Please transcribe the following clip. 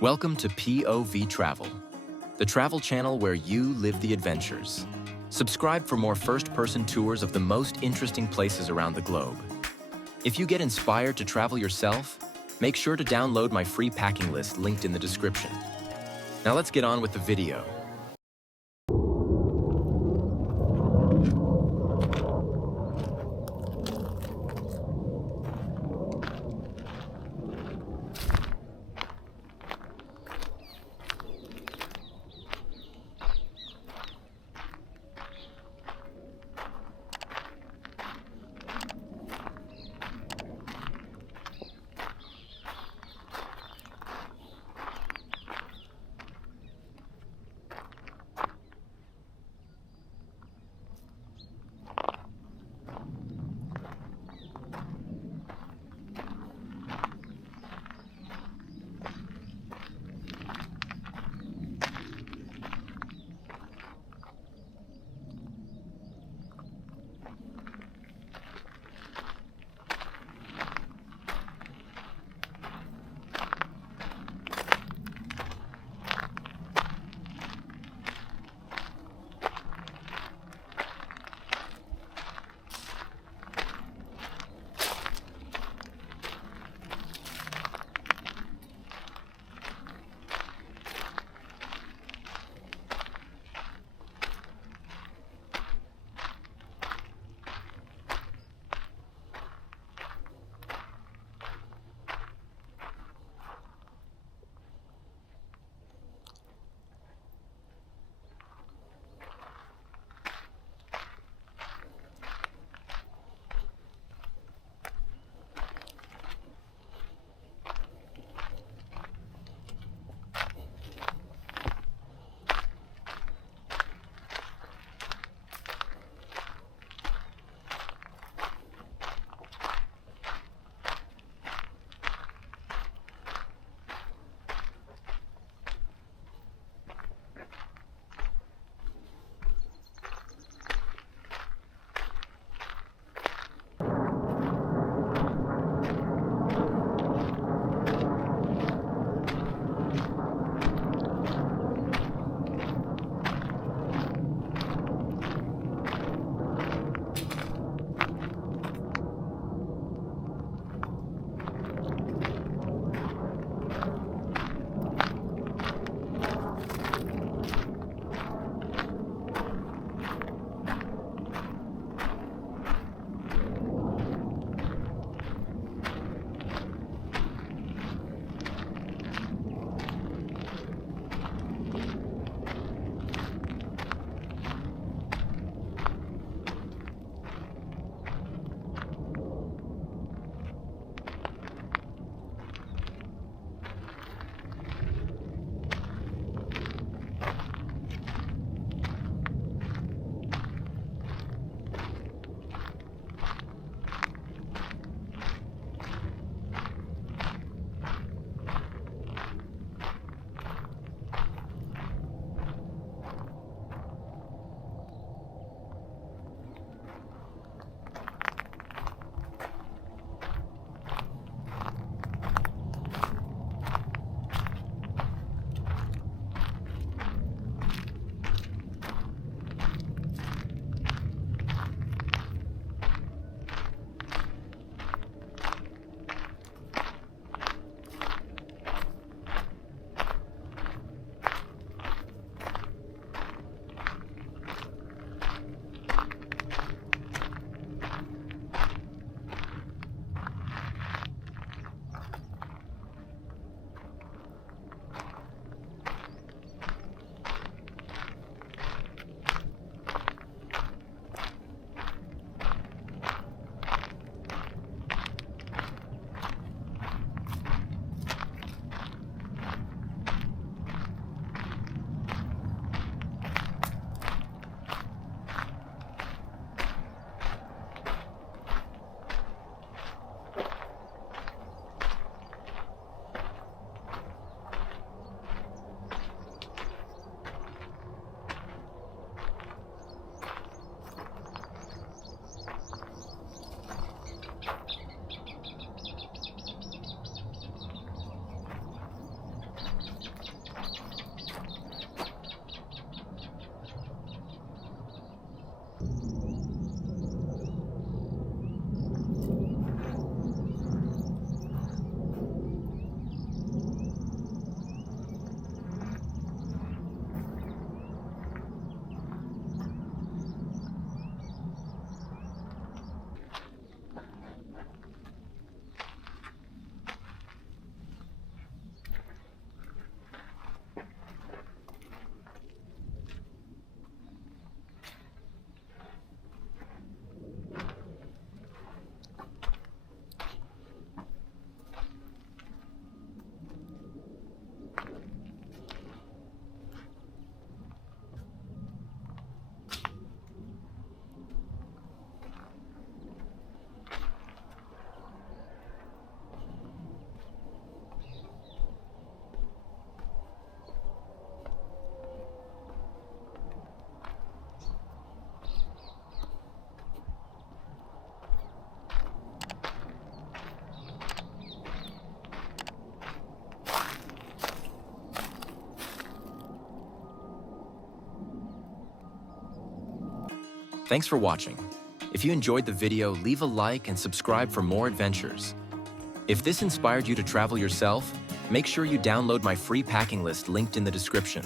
Welcome to POV Travel, the travel channel where you live the adventures. Subscribe for more first-person tours of the most interesting places around the globe. If you get inspired to travel yourself, make sure to download my free packing list linked in the description. Now let's get on with the video. Thanks for watching. If you enjoyed the video, leave a like and subscribe for more adventures. If this inspired you to travel yourself, make sure you download my free packing list linked in the description.